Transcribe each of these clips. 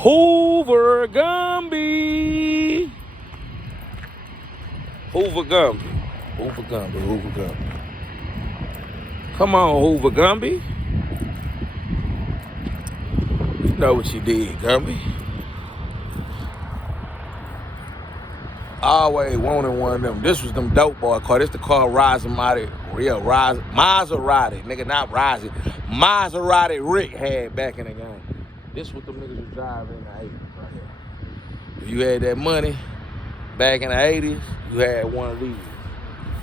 Hoover Gumby. Hoover Gumby. Hoover Gumby. Hoover Gumby. Come on, Hoover Gumby. You know what you did, Gumby. Always wanted one of them. This was them dope boy car. This the car Maserati, nigga, not Rising. Maserati Rick had back in the game. This what them niggas was driving in the 80s right here. If you had that money back in the 80s, you had one of these.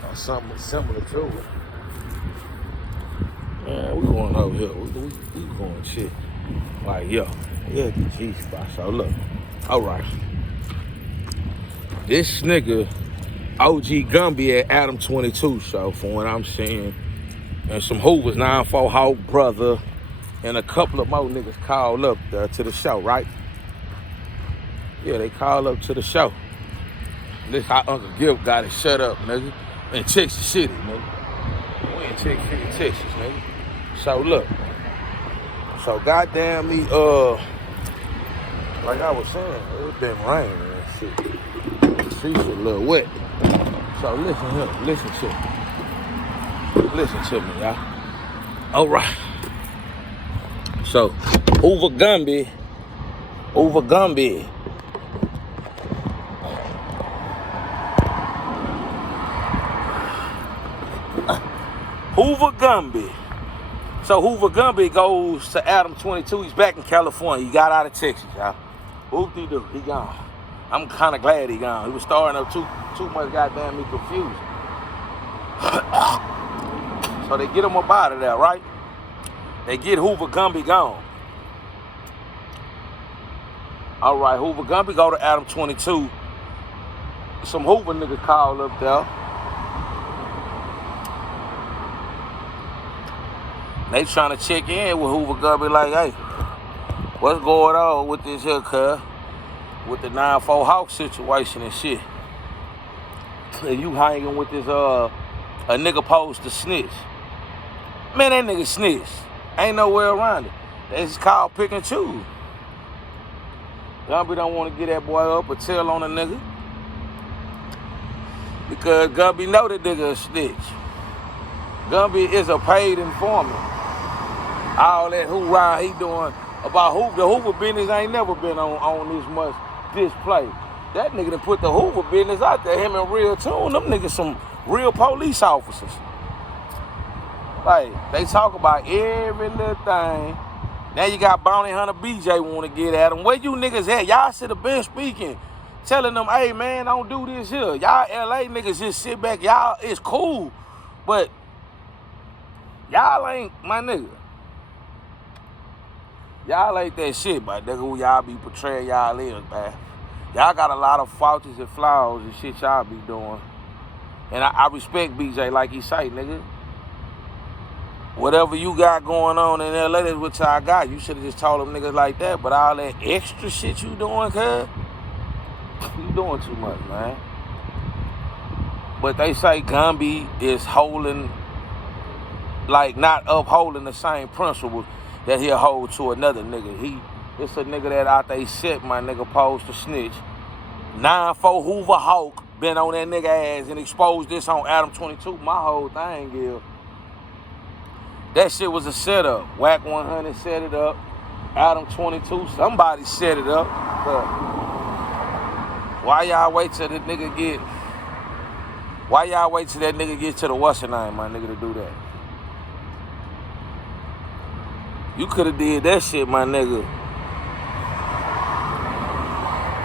Or something similar to it. Man, we going over here. We going shit. Like, yo, yeah, the G-spot. So look, all right. This nigga, OG Gumby at Adam 22 show, from what I'm seeing. And some Hoovers, 9-4 Hawk brother, and a couple of more niggas called up to the show, right? Yeah, they called up to the show. This how Uncle Gil got it shut up, nigga. In Texas City, nigga. We in Texas City, Texas, nigga. So look. So goddamn me, like I was saying, it been raining and shit. The streets a little wet. So listen here, listen to me, y'all. All right. So, Hoover Gumby. Hoover Gumby. So Hoover Gumby goes to Adam 22. He's back in California. He got out of Texas, y'all. Whoop-de-doo, he gone. I'm kind of glad he gone. He was starting up too much goddamn me confused. So they get him up out of there, right? They get Hoover Gumby gone. All right, Hoover Gumby go to Adam 22. Some Hoover niggas call up there. They trying to check in with Hoover Gumby like, hey, what's going on with this here, cuz? With the 9-4 Hawk situation and shit. And you hanging with this, a nigga posed to snitch. Man, that nigga snitch. Ain't no way around it. That's called pick and choose. Gumby don't want to get that boy up or tell on a nigga. Because Gumby know the nigga a snitch. Gumby is a paid informant. All that hoorah he doing about the Hoover business ain't never been on this much display. That nigga done put the Hoover business out there, him and Real Tune. Them niggas some real police officers. Like, they talk about every little thing. Now you got Bounty Hunter BJ want to get at them. Where you niggas at? Y'all should have been speaking. Telling them, hey, man, don't do this here. Y'all LA niggas just sit back. Y'all, it's cool. But y'all ain't, my nigga. Y'all ain't that shit, my nigga, who y'all be portraying y'all is, man. Y'all got a lot of faults and flaws and shit y'all be doing. And I respect BJ like he say, nigga. Whatever you got going on in LA, that's what y'all got. You should have just told them niggas like that. But all that extra shit you doing, cuz, you doing too much, man. But they say Gumby is holding, like not upholding the same principles that he'll hold to another nigga. It's a nigga that out there set my nigga posed to snitch. 9-4 Hoover Hawk been on that nigga ass and exposed this on Adam 22. My whole thing is, that shit was a setup. Whack 100 set it up. Adam 22, somebody set it up. But why y'all wait till that nigga get? Why y'all wait till that nigga get to the what's your name, my nigga, to do that? You could have did that shit, my nigga.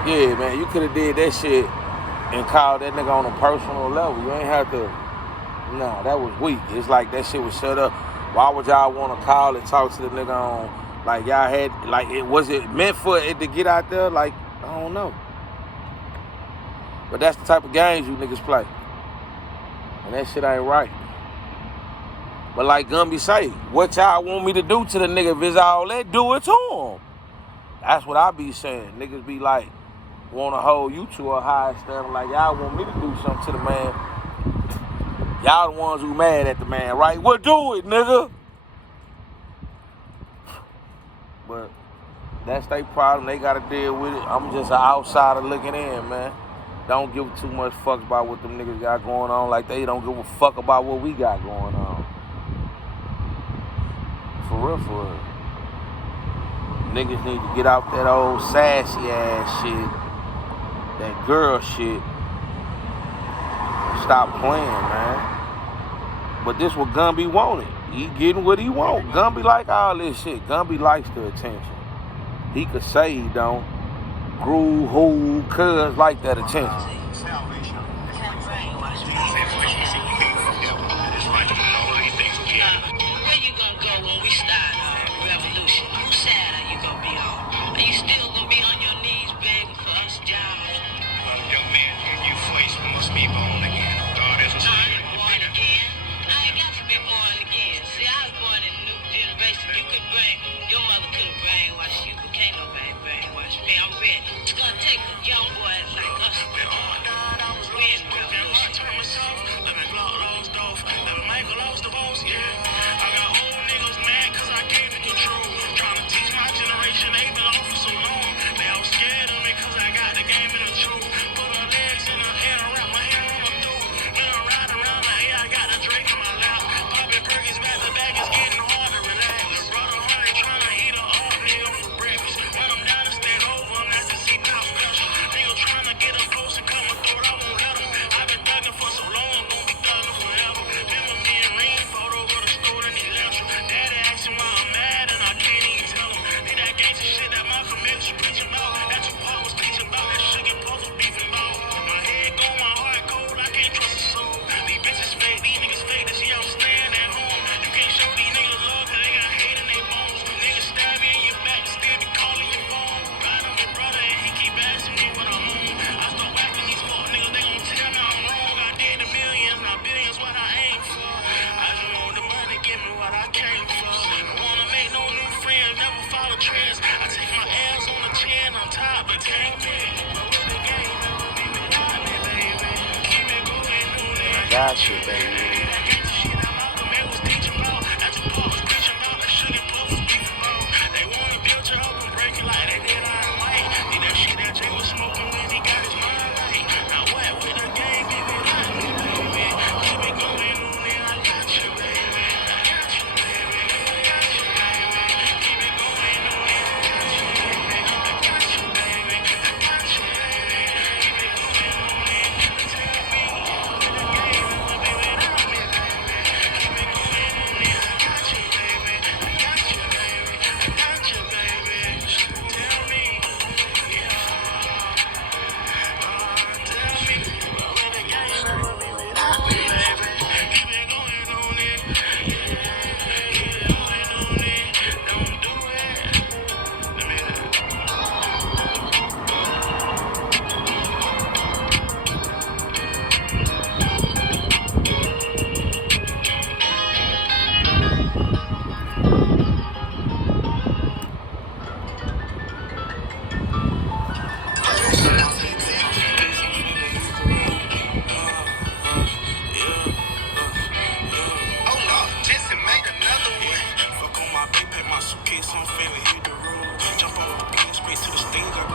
Yeah, man, you could have did that shit and called that nigga on a personal level. You ain't have to. Nah, that was weak. It's like that shit was set up. Why would y'all want to call and talk to the nigga on, like y'all had, like was it meant for it to get out there? Like, I don't know. But that's the type of games you niggas play. And that shit ain't right. But like Gumby say, what y'all want me to do to the nigga if it's all that, do it to him. That's what I be saying. Niggas be like, want to hold you to a high standard, like y'all want me to do something to the man. Y'all the ones who mad at the man, right? Well, do it, nigga. But That's their problem. They gotta deal with it. I'm just an outsider looking in, man. Don't give too much fuck about what them niggas got going on. Like they don't give a fuck about what we got going on. For real, for real. Niggas need to get out that old sassy ass shit, that girl shit, and stop playing, man. But this what Gumby wanted. He getting what he want. Gumby like all this shit. Gumby likes the attention. He could say he don't. Groove, who, cuz like that attention. Got you, baby. I'm finna hit the road. Jump off the plane straight to the stage.